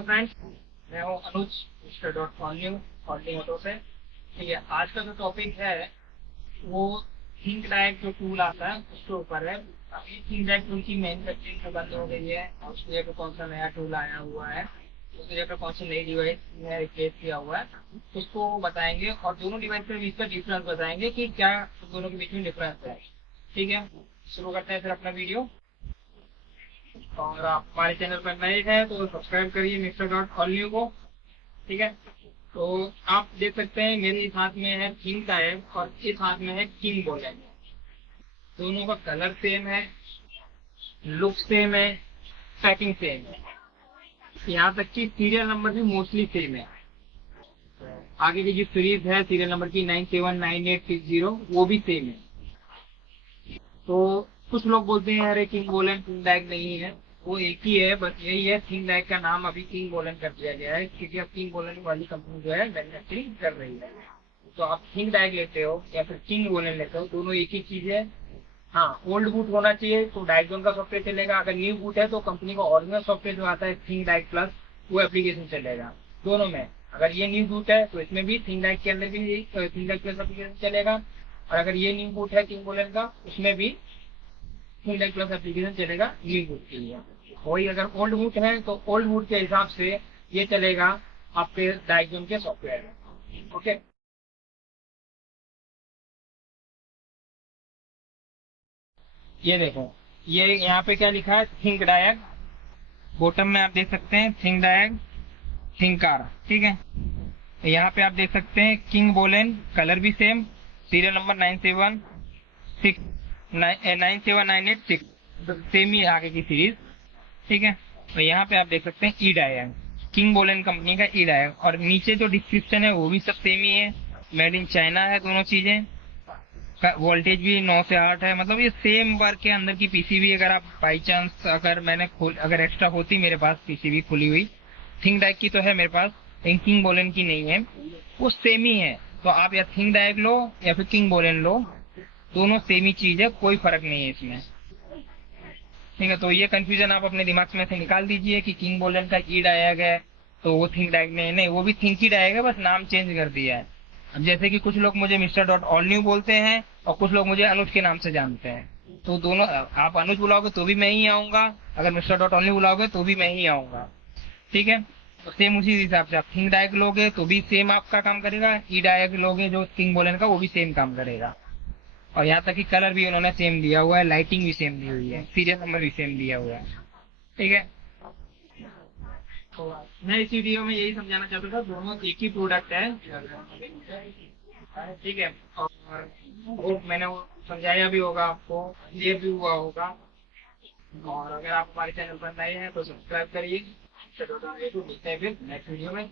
Hello friends, मैं हूँ अनुज mister dot only auto से। ठीक है, आज का जो टॉपिक है वो थिंक डायरेक्ट जो टूल आता है उसके ऊपर है। अभी थिंक डायरेक्ट टूल की मैन्युफैक्चरिंग तो बंद हो गई है और उसकी जगह कौन सा नया टूल आया हुआ है, उसकी जगह कौन सी नई डिवाइस में रिप्लेस किया हुआ है उसको बताएंगे और दोनों डिवाइस के बीच का डिफरेंस बताएंगे कि क्या दोनों के बीच में डिफरेंस है। ठीक है, शुरू करते हैं फिर अपना वीडियो। और आप हमारे चैनल पर नए हैं तो सब्सक्राइब करिए मिस्टर डॉट ऑल को। ठीक है, तो आप देख सकते हैं मेरे इस हाथ में है थिंक टाइप और इस हाथ में है किंग बोलें। दोनों का कलर सेम है, लुक सेम है, पैकिंग सेम है, यहाँ तक कि सीरियल नंबर भी मोस्टली सेम है। आगे की जो सीरीज है सीरियल नंबर की 979860 वो भी सेम है। तो कुछ लोग बोलते हैं अरे किंग बोलेन किंग डायक नहीं है, वो एक ही है, बस यही है किंग डायक का नाम अभी किंग बोलेन कर दिया गया है क्योंकि अब किंग बोलेन वाली कंपनी जो है मैन्युफैक्चरिंग कर रही है। तो आप किंग डायक लेते हो या फिर किंग बोलेन लेते हो, दोनों एक ही चीज है। हाँ, ओल्ड बूट होना चाहिए तो डायकजोन का सॉफ्टवेयर चलेगा, अगर न्यू बूट है तो कंपनी का ओरिजिनल सॉफ्टवेयर जो आता है थिंक डायक प्लस वो एप्लीकेशन चलेगा। दोनों में अगर ये न्यू बूट है तो इसमें भी थिंक डायक के अंदर भी थिंक डायक प्लस एप्लीकेशन चलेगा, और अगर ये न्यू बूट है किंग बोलेन का उसमें भी थिंक प्लस एप्लीकेशन चलेगा न्यू बूट के लिए। वही अगर ओल्ड बूट है तो ओल्ड बूट के हिसाब से ये चलेगा आपके डायकजोन के सॉफ्टवेयर में। ओके, ये देखो, ये यहाँ पे क्या लिखा है थिंक डायक, बॉटम में आप देख सकते हैं थिंक डायक थिंक कार। ठीक है, तो यहाँ पे आप देख सकते हैं किंग बोलेन, कलर भी सेम, सीरियल नंबर 97986 सेम ही आगे की सीरीज। ठीक है, तो यहाँ पे आप देख सकते हैं ई डायन, किंग बोलेन कंपनी का ई डायन, और नीचे जो डिस्क्रिप्शन है वो भी सब सेम ही है, मेड इन चाइना है दोनों चीजें, वोल्टेज भी 9 से 8 है, मतलब ये सेम वर्क के अंदर की पीसीबी। अगर आप बाई चांस अगर अगर एक्स्ट्रा होती मेरे पास पीसीबी खुली हुई, थिंक डायक की तो है मेरे पास लेकिन किंग बोलेन की नहीं है, वो सेम ही है। तो आप या थिंक डायक लो या फिर किंग बोलेन लो, दोनों सेम ही चीज है, कोई फर्क नहीं है इसमें। ठीक है, तो ये कंफ्यूजन आप अपने दिमाग में से निकाल दीजिए कि किंग बोलेन का ई डायग है तो वो थिंक डायग नहीं, नहीं वो भी थिंक ही डायग है, बस नाम चेंज कर दिया है। अब जैसे कि कुछ लोग मुझे मिस्टर डॉट ऑल न्यू बोलते हैं और कुछ लोग मुझे अनुज के नाम से जानते हैं, तो दोनों आप अनुज बुलाओगे तो भी मैं ही आऊंगा, अगर मिस्टर डॉट ऑल न्यू बुलाओगे तो भी मैं ही आऊंगा। ठीक है, तो सेम उसी हिसाब से आप थिंक डायग लोगे तो भी सेम आपका काम करेगा, ई डायग लोगे जो किंग बोलेन का वो भी सेम काम करेगा। और यहाँ तक कि कलर भी उन्होंने सेम दिया हुआ है, लाइटिंग भी सेम दी हुई है, सीरियल नंबर भी सेम दिया हुआ है। ठीक है, तो मैं इस वीडियो में यही समझाना चाहता था, दोनों एक ही प्रोडक्ट है। ठीक है, और वो मैंने वो समझाया भी होगा आपको, क्लियर भी हुआ होगा। और अगर आप हमारे चैनल पर नए हैं तो सब्सक्राइब करिए। चलो तो मिलते हैं फिर नेक्स्ट वीडियो में।